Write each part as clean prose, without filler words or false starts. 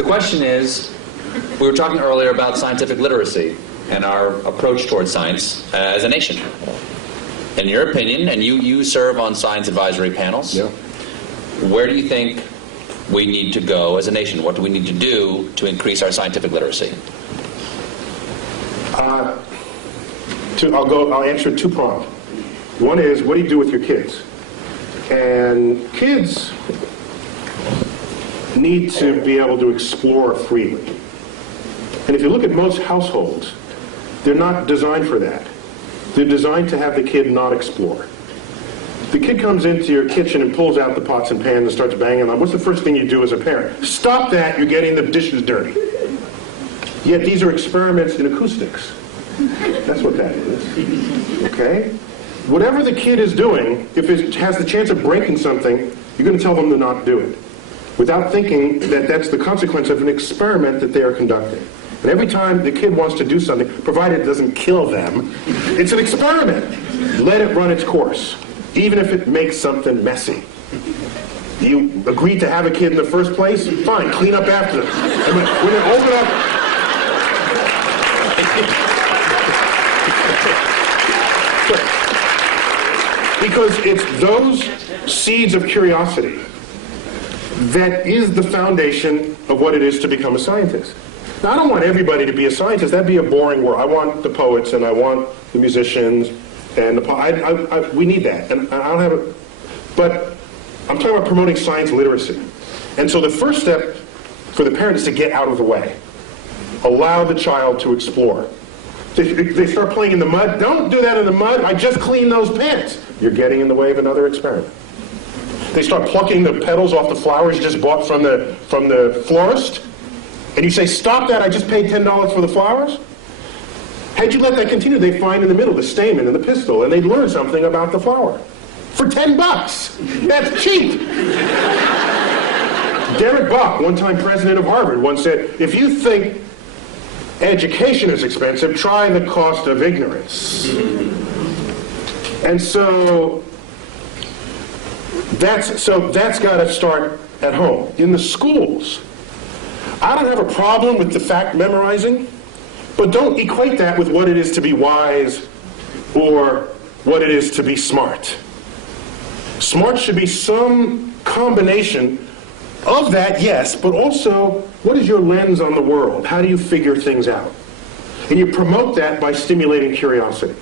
The question is, we were talking earlier about scientific literacy and our approach towards science as a nation. In your opinion, and you serve on science advisory panels, Yeah. where do you think we need to go as a nation? What do we need to do to increase our scientific literacy? I'll answer two-pronged. One is, what do you do with your kids? And kids need to be able to explore freely. And if you look at most households, they're not designed for that. They're designed to have the kid not explore. The kid comes into your kitchen and pulls out the pots and pans and starts banging them. What's the first thing you do as a parent? Stop that, you're getting the dishes dirty. Yet these are experiments in acoustics. That's what that is. Okay? Whatever the kid is doing, if it has the chance of breaking something, you're going to tell them to not do it, without thinking that that's the consequence of an experiment that they are conducting. And every time the kid wants to do something, provided it doesn't kill them, it's an experiment. Let it run its course, even if it makes something messy. You agreed to have a kid in the first place? Fine, clean up after them. And when it open up... Because it's those seeds of curiosity that is the foundation of what it is to become a scientist. Now, I don't want everybody to be a scientist. That'd be a boring world. I want the poets, and I want the musicians, and we need that. And I don't have a... But I'm talking about promoting science literacy. And so the first step for the parent is to get out of the way. Allow the child to explore. They start playing in the mud. Don't do that in the mud. I just cleaned those pants. You're getting in the way of another experiment. They start plucking the petals off the flowers you just bought from the florist. And you say, stop that, I just paid $10 for the flowers? Had you let that continue, they'd find in the middle the stamen and the pistil, and they'd learn something about the flower. For $10. That's cheap. Derek Bok, one-time president of Harvard, once said, if you think education is expensive, try the cost of ignorance. And so that's got to start at home. In the schools, I don't have a problem with the fact memorizing, but don't equate that with what it is to be wise or what it is to be smart. Smart should be some combination of that, yes, but also, what is your lens on the world? How do you figure things out? And you promote that by stimulating curiosity.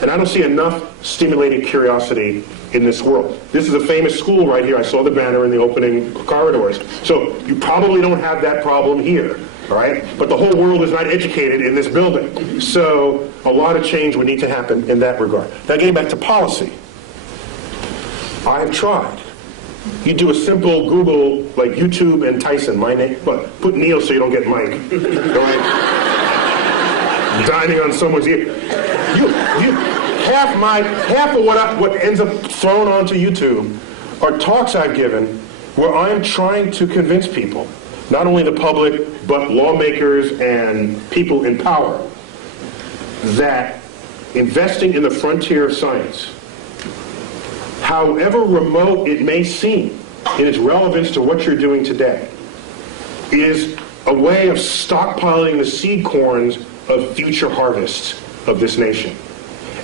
And I don't see enough stimulating curiosity in this world. This is a famous school right here. I saw the banner in the opening corridors. So you probably don't have that problem here, all right? But the whole world is not educated in this building. So a lot of change would need to happen in that regard. Now getting back to policy. I have tried. You do a simple Google, like YouTube and Tyson, my name, but put Neil so you don't get Mike. All right? Dining on someone's ear. Half of what ends up thrown onto YouTube are talks I've given where I'm trying to convince people, not only the public, but lawmakers and people in power, that investing in the frontier of science, however remote it may seem in its relevance to what you're doing today, is a way of stockpiling the seed corns of future harvests of this nation.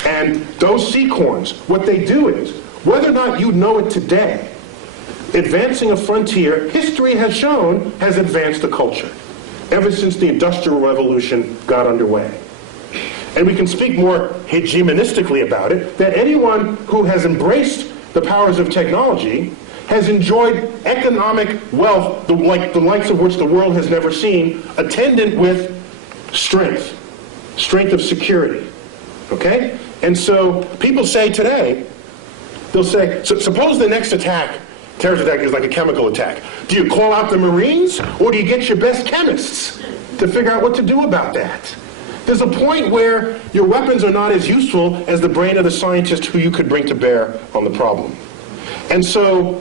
And those seed corns, what they do is, whether or not you know it today, advancing a frontier, history has shown, has advanced a culture ever since the Industrial Revolution got underway. And we can speak more hegemonistically about it, that anyone who has embraced the powers of technology has enjoyed economic wealth, the likes of which the world has never seen, attendant with strength of security, okay? And so people say today, they'll say, so suppose the next terrorist attack is like a chemical attack. Do you call out the Marines, or do you get your best chemists to figure out what to do about that? There's a point where your weapons are not as useful as the brain of the scientist who you could bring to bear on the problem. And so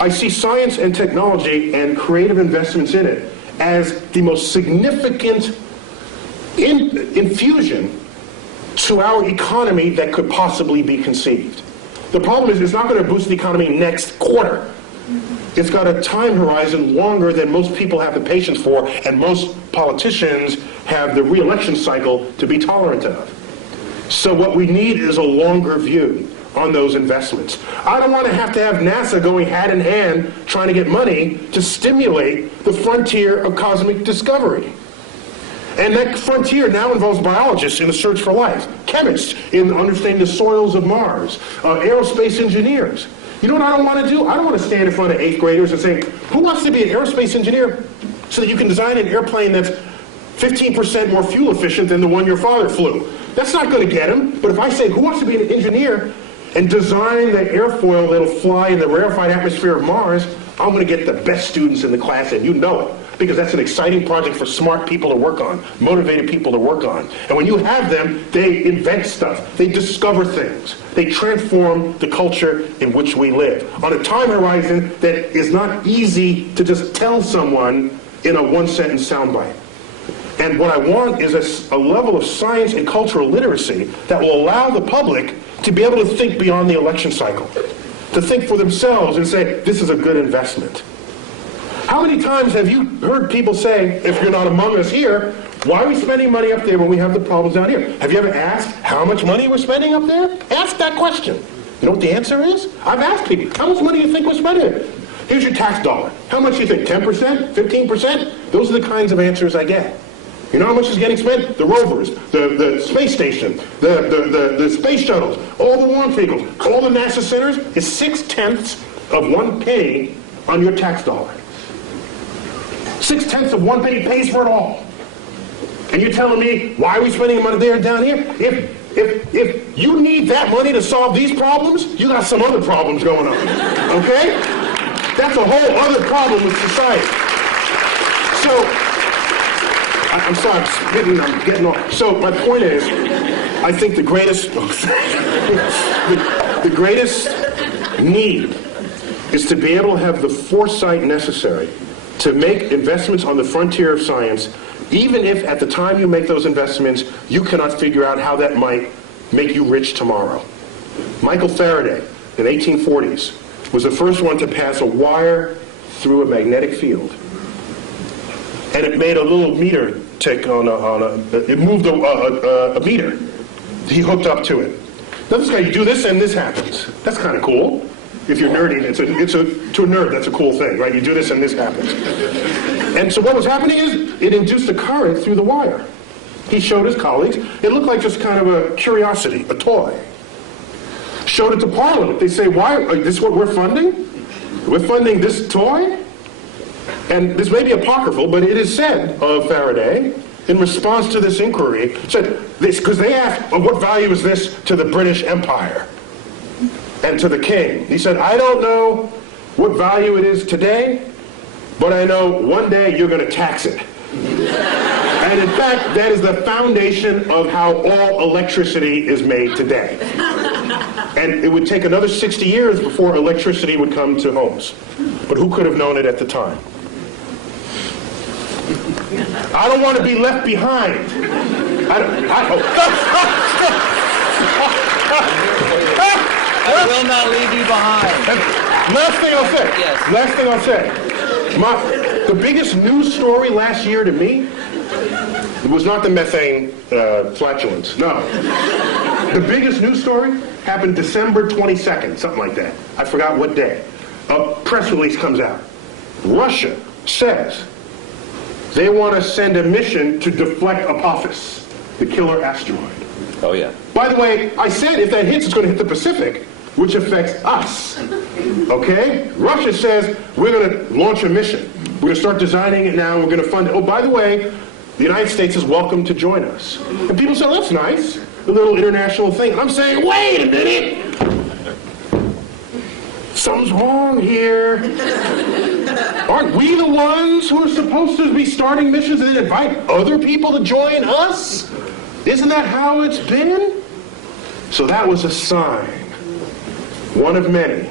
I see science and technology and creative investments in it as the most significant infusion to our economy that could possibly be conceived. The problem is it's not going to boost the economy next quarter. It's got a time horizon longer than most people have the patience for, and most politicians have the re-election cycle to be tolerant of. So what we need is a longer view on those investments. I don't want to have NASA going hand in hand trying to get money to stimulate the frontier of cosmic discovery. And that frontier now involves biologists in the search for life, chemists in understanding the soils of Mars, aerospace engineers. You know what I don't want to do? I don't want to stand in front of 8th graders and say, who wants to be an aerospace engineer so that you can design an airplane that's 15% more fuel efficient than the one your father flew? That's not going to get them. But if I say, who wants to be an engineer and design the airfoil that'll fly in the rarefied atmosphere of Mars, I'm going to get the best students in the class, and you know it. Because that's an exciting project for smart people to work on, motivated people to work on. And when you have them, they invent stuff. They discover things. They transform the culture in which we live on a time horizon that is not easy to just tell someone in a one-sentence soundbite. And what I want is a level of science and cultural literacy that will allow the public to be able to think beyond the election cycle, to think for themselves and say, this is a good investment. How many times have you heard people say, if you're not among us here, why are we spending money up there when we have the problems down here? Have you ever asked how much money we're spending up there? Ask that question. You know what the answer is? I've asked people, how much money do you think we're spending? Here's your tax dollar. How much do you think? 10%? 15%? Those are the kinds of answers I get. You know how much is getting spent? The rovers, the space station, the space shuttles, all the launch vehicles, all the NASA centers is 0.6 of 1 penny on your tax dollar. 0.6 of 1 penny pays for it all. And you're telling me, why are we spending money there and down here? If you need that money to solve these problems, you got some other problems going on, okay? That's a whole other problem with society. So, I'm sorry, I'm getting off. So my point is, I think the greatest, the greatest need is to be able to have the foresight necessary to make investments on the frontier of science, even if at the time you make those investments, you cannot figure out how that might make you rich tomorrow. Michael Faraday, in the 1840s, was the first one to pass a wire through a magnetic field. And it made a little meter tick it moved a meter. He hooked up to it. Now this guy, you do this and this happens. That's kind of cool. If you're nerdy, to a nerd, that's a cool thing, right? You do this and this happens. And so what was happening is, it induced a current through the wire. He showed his colleagues. It looked like just kind of a curiosity, a toy. Showed it to Parliament. They say, why, is this what we're funding? We're funding this toy? And this may be apocryphal, but it is said of Faraday, in response to this inquiry, said this, because they asked, well, what value is this to the British Empire and to the king? He said, I don't know what value it is today, but I know one day you're going to tax it. And in fact, that is the foundation of how all electricity is made today. And it would take another 60 years before electricity would come to homes. But who could have known it at the time? I don't want to be left behind. I will not leave you behind. Last thing I'll say. Yes. Last thing I'll say. The biggest news story last year to me, it was not the methane flatulence. No. The biggest news story happened December 22nd, something like that. I forgot what day. A press release comes out. Russia says they want to send a mission to deflect Apophis, the killer asteroid. Oh, yeah. By the way, I said if that hits, it's going to hit the Pacific, which affects us. Okay? Russia says we're going to launch a mission. We're going to start designing it now. We're going to fund it. Oh, by the way, the United States is welcome to join us. And people say, oh, that's nice, a little international thing. And I'm saying, wait a minute. Something's wrong here. Aren't we the ones who are supposed to be starting missions and then invite other people to join us? Isn't that how it's been? So that was a sign, one of many,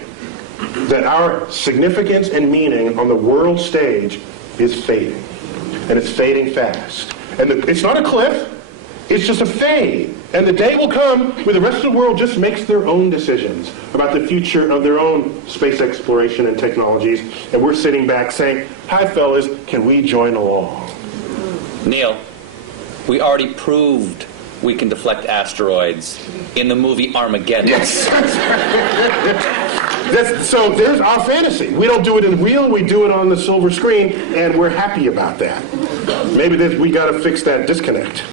that our significance and meaning on the world stage is fading. And it's fading fast. And it's not a cliff. It's just a fade. And the day will come where the rest of the world just makes their own decisions about the future of their own space exploration and technologies. And we're sitting back saying, hi, fellas, can we join along? Neil, we already proved we can deflect asteroids in the movie Armageddon. Yes. So there's our fantasy. We don't do it in real, we do it on the silver screen, and we're happy about that. Maybe we got to fix that disconnect.